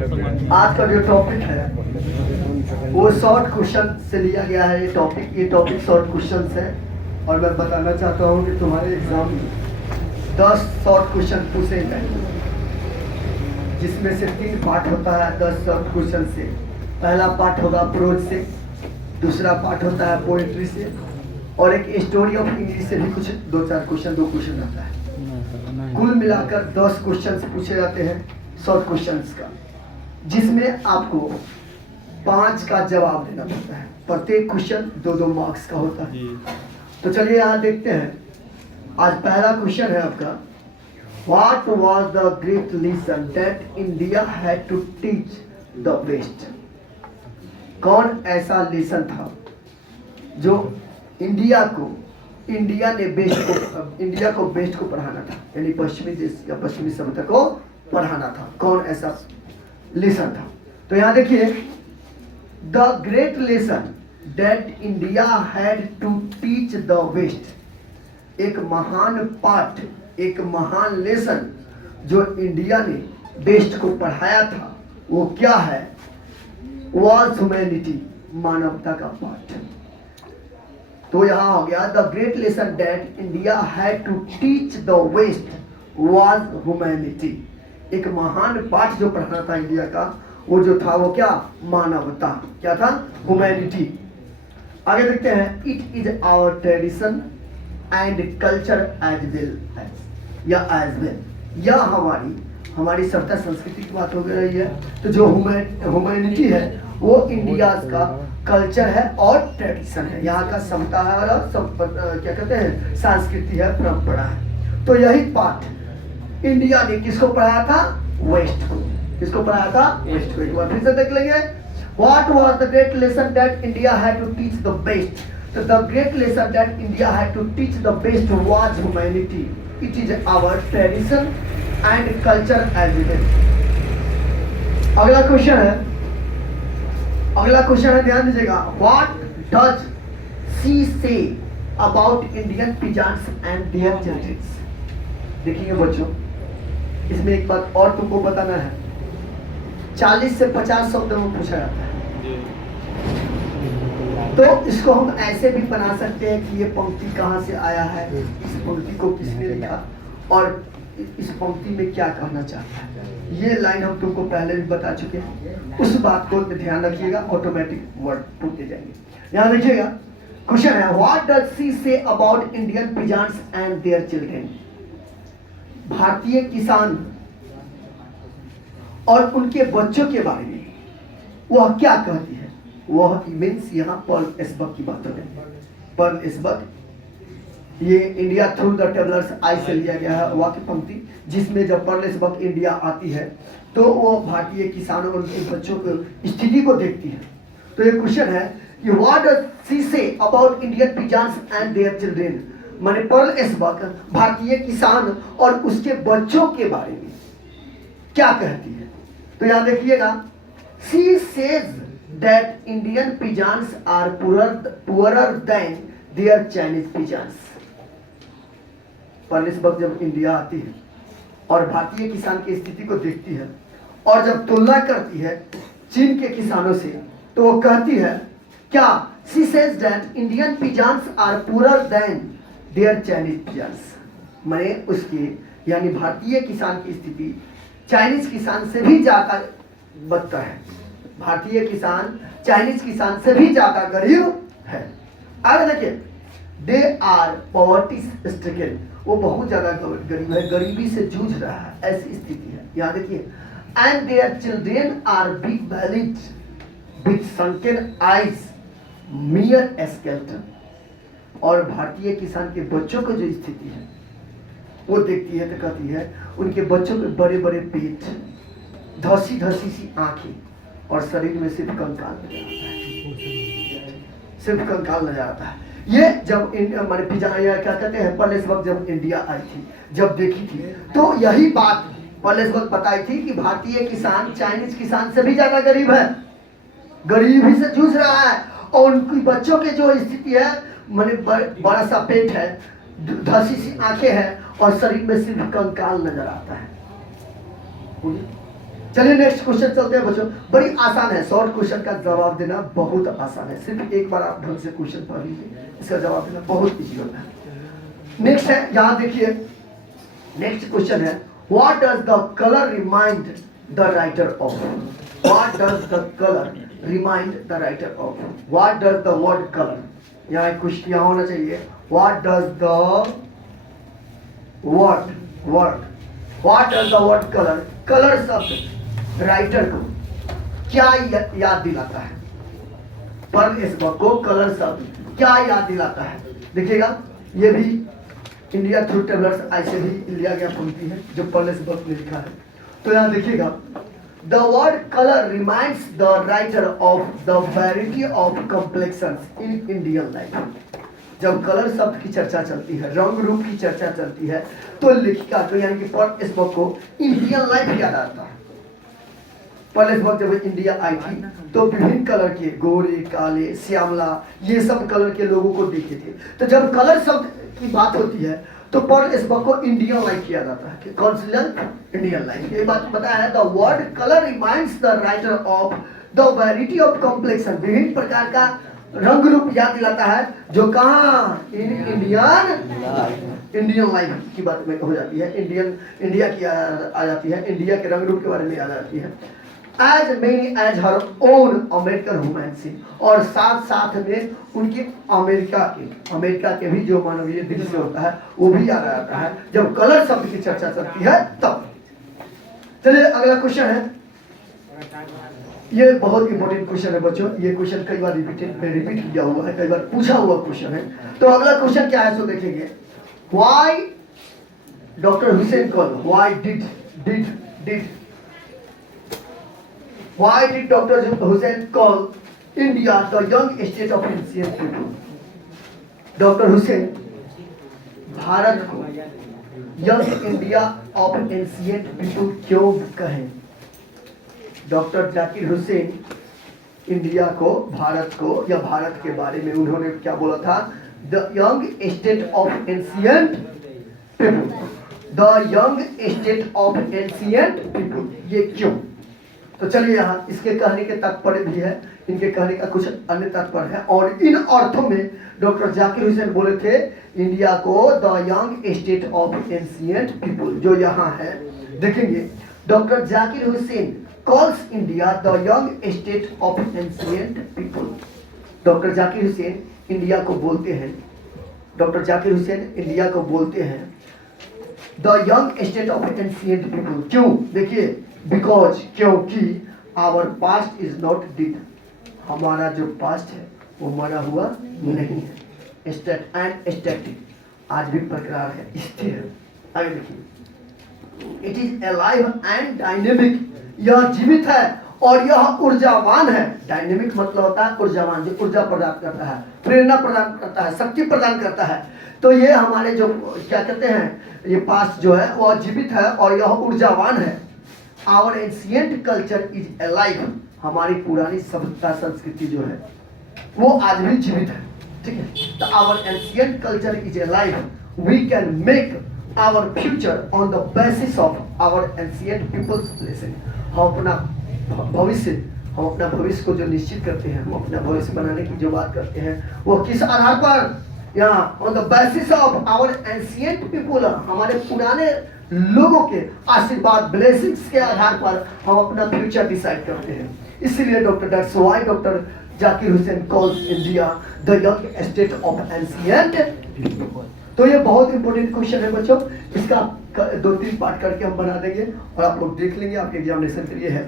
आज का जो टॉपिक है वो शॉर्ट क्वेश्चन से लिया गया है। ये टॉपिक शॉर्ट क्वेश्चन है और मैं बताना चाहता हूँ कि तुम्हारे एग्जाम में 10 शॉर्ट क्वेश्चन पूछे जाएंगे, जिसमें से 3 पार्ट होता है 10 शॉर्ट क्वेश्चन से। पहला पार्ट होगा प्रोज से, दूसरा पार्ट होता है पोएट्री से, और एक स्टोरी ऑफ इंग्लिश से भी कुछ 2-4 क्वेश्चन 2 क्वेश्चन आता है। कुल मिलाकर 10 क्वेश्चन पूछे जाते हैं शॉर्ट क्वेश्चंस का, जिसमें आपको 5 का जवाब देना पड़ता है। प्रत्येक क्वेश्चन 2-2 मार्क्स का होता है। तो चलिए यहाँ देखते हैं। आज पहला क्वेश्चन है आपका, what was the great lesson that India had to teach the west. कौन ऐसा लेसन था जो इंडिया को वेस्ट को पढ़ाना था, यानी पश्चिमी देश या पश्चिमी सभ्यता को पढ़ाना था। कौन ऐसा लेसन था? तो यहाँ देखिए, the great lesson that India had to teach the west. एक महान पाठ, एक महान लेसन जो इंडिया ने वेस्ट को पढ़ाया था, वो क्या है? वॉज ह्यूमैनिटी, मानवता का पाठ। तो यहाँ हो गया, the great lesson that India had to teach the west was humanity. एक महान पाठ जो पढ़ाना था इंडिया का, वो जो था वो क्या? मानवता। क्या था? ह्यूमैनिटी। आगे देखते हैं, it is our tradition and culture as well यह हमारी सभ्यता संस्कृति की बात हो रही है। तो जो ह्यूमैनिटी है वो इंडिया का कल्चर है और ट्रेडिशन है, यहाँ का सभ्यता है और क्या कहते हैं, संस्कृति है, परंपरा है। तो यही पाठ इंडिया ने किसको पढ़ाया था? वेस्ट को। किसको पढ़ाया था? वेस्ट को। एक बार फिर से देख लेंगे, what was the great lesson that India had to teach the west. तो the great lesson that India had to teach the west was humanity. It is our tradition and culture as well. अगला question है, ध्यान दीजिएगा, what does she say about Indian pigeons and their childrens. देखिए बच्चों, इसमें एक बात और तुमको बताना है, 40 से 50 शब्द में पूछा जाता है। तो इसको हम ऐसे भी बना सकते हैं कि ये पंक्ति कहाँ से आया है, इस पंक्ति को किसने लिखा और इस पंक्ति में क्या कहना चाहता है। ये लाइन हम तुमको पहले भी बता चुके हैं, उस बात को ध्यान रखिएगा, ऑटोमेटिक वर्ड पूछते जाएंगे। यहाँ देखिएगा, क्वेश्चन है, what does she say about Indian pigeons and their children. भारतीय किसान और उनके बच्चों के बारे में वह क्या कहती है? वह मीन्स यहाँ पर्ल एसबर्ग की बात है। पर्ल एसबर्ग, ये इंडिया थ्रू द ट्रेवलर्स आई से लिया गया है वाक्य पंक्ति, जिसमें जब पर्ल एसबर्ग इंडिया आती है तो वो भारतीय किसानों और उनके बच्चों की स्थिति को देखती है। तो ये क्वेश्चन है कि what does she say about Indian pigeons and their children. माने पर्ल एसबर्ग भारतीय किसान और उसके बच्चों के बारे में क्या कहती है? तो यहाँ देखिएगा, she says that Indian pigeons are poorer than their Chinese pigeons. Pearl Esberg जब इंडिया आती है और भारतीय किसान की स्थिति को देखती है और जब तुलना करती है चीन के किसानों से, तो वो कहती है क्या? She says that Indian pigeons are poorer than their Chinese peasants. माने उसके यानी भारतीय किसान की स्थिति चाइनीज किसान से भी ज्यादा बदतर है। भारतीय किसान चाइनीज किसान से भी ज्यादा गरीब है। आगे देखिए, दे आर पॉवर्टी स्ट्रिकन, वो बहुत ज्यादा गरीब है, गरीबी से जूझ रहा है, ऐसी स्थिति है। यहाँ देखिए, and their children are big valid with sunken eyes mere skeleton. और भारतीय किसान के बच्चों की जो स्थिति है वो देखती है तो कहती है उनके बच्चों के बड़े बड़े पेट, धसी धसी सी आंखें और शरीर में सिर्फ कंकाल नजर आता है। ये जब माने क्या कहते हैं, पर्ल एसबर्ग जब इंडिया आई थी, जब देखी थी, तो यही बात पर्ल एसबर्ग बताई थी कि भारतीय किसान चाइनीज किसान से भी ज्यादा गरीब है, गरीबी से जूझ रहा है, और उनकी बच्चों की जो स्थिति है, माने बड़ा सा पेट है, धसी सी आंखें हैं और शरीर में सिर्फ कंकाल नजर आता है। चलिए नेक्स्ट क्वेश्चन चलते हैं बच्चों। बड़ी आसान है, शॉर्ट क्वेश्चन का जवाब देना बहुत आसान है। सिर्फ एक बार आप ढंग से क्वेश्चन पढ़ लीजिए, इसका जवाब देना बहुत इजी होता है। नेक्स्ट है, यहाँ देखिए नेक्स्ट क्वेश्चन है, what does the colour remind the writer of? What does the colour remind the writer of? What does the word colour, यहाँ कुछ यहाँ होना चाहिए, what does the what does the word colour, colour शब्द writer को क्या याद दिलाता है? पर इस वक्त को कलर शब्द क्या याद दिलाता है? देखिएगा, ये भी इंडिया थ्रू ट्रेवलर्स ऐसे ही लिया गया पंक्ति है जो पहले से वक्त में लिखा है। तो यहाँ देखिएगा, the word colour reminds the writer of the variety of complexions in Indian life. जब कलर शब्द की चर्चा चलती है, रंग रूप की चर्चा चलती है, तो लेखिका को यानी कि पर इस वक्त को इंडियन लाइफ याद आता है। पहले इस वक्त जब इंडिया आई थी तो विभिन्न कलर के, गोरे, काले, श्यामला, ये सब कलर के लोगों को देखे थे। तो जब कलर शब्द की बात होती है तो पर इस वक्त को इंडियन लाइफ किया जाता है। कौन सी इंडियन लाइफ? ये बात बताया है, the word colour reminds the writer of the variety of complexion, विभिन्न प्रकार का रंग रूप याद दिलाता है, जो कहाँ इंडियन लाइफ की बात में हो जाती है, इंडिया की आ जाती है, इंडिया के रंग रूप के बारे में याद आती है। As many as her own American women, और साथ साथ में उनके अमेरिका के भी जो मानवीय दिल से होता है वो भी याद आता है जब कलर शब्द की चर्चा चलती है तब। चलिए अगला क्वेश्चन है, ये बहुत इंपॉर्टेंट क्वेश्चन है बच्चों। ये क्वेश्चन कई बार रिपीट किया हुआ है, कई बार पूछा हुआ क्वेश्चन है। तो अगला क्वेश्चन क्या है सो देखेंगे, why doctor Hussain call, why did Dr. Hussain call India the young state of ancient people? Doctor Hussain Bharat को young India of ancient people क्यों कहें? डॉक्टर जाकिर हुसैन इंडिया को, भारत को या भारत के बारे में उन्होंने क्या बोला था? The young state of ancient people, the young state of ancient people. ये क्यों? तो चलिए यहाँ इसके कहने के तात्पर्य भी है, इनके कहने का कुछ अन्य तात्पर्य है, और इन अर्थों में डॉक्टर जाकिर हुसैन बोले थे इंडिया को the young state of ancient people, जो यहाँ है देखेंगे। Doctor Zakir Hussain calls India the young state of ancient people. Doctor Zakir Hussain India को बोलते हैं, डॉक्टर जाकिर हुसैन इंडिया को बोलते हैं the young state of ancient people. क्यों? देखिए, बिकॉज, क्योंकि our past is not dead, हमारा जो पास्ट है वो मरा हुआ नहीं है, स्टेट एंड स्टैटिक, आज भी बरकरार है, स्थिर है। आगे देखिए, it is alive and dynamic, यह जीवित है और यह ऊर्जावान है। डायनेमिक मतलब होता है ऊर्जावान, जो ऊर्जा प्रदान करता है, प्रेरणा प्रदान करता है, शक्ति प्रदान करता है। तो ये हमारे जो क्या कहते हैं, ये पास्ट जो है वह जीवित है और यह ऊर्जावान है। Our ancient culture is alive, हमारी पुरानी सभ्यता संस्कृति जो है वो आज भी जीवित है, ठीक है। तो our ancient culture is alive, we can make our future on the basis of our ancient people's blessing. हम अपना भविष्य को जो निश्चित करते हैं, हम अपना भविष्य बनाने की जो बात करते हैं वो किस आधार पर? यहाँ on the basis of our ancient people, हमारे पुराने लोगों के आशीर्वाद, ब्लेसिंग्स के आधार पर हम अपना फ्यूचर डिसाइड करते हैं। इसलिए that's why doctor Zakir Hussain calls India the young state of ancient people. तो ये बहुत इंपॉर्टेंट क्वेश्चन है बच्चों, इसका 2-3 पार्ट करके हम बना देंगे और आप लोग देख लेंगे, आपके एग्जामिनेशन के लिए है।